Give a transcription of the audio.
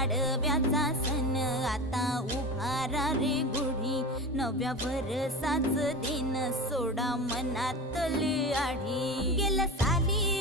पाडव्याचा सण आता उभारा रे गुढी, नव्या वर्षाच दिन सोडा मनातली आढी। गेल्या साली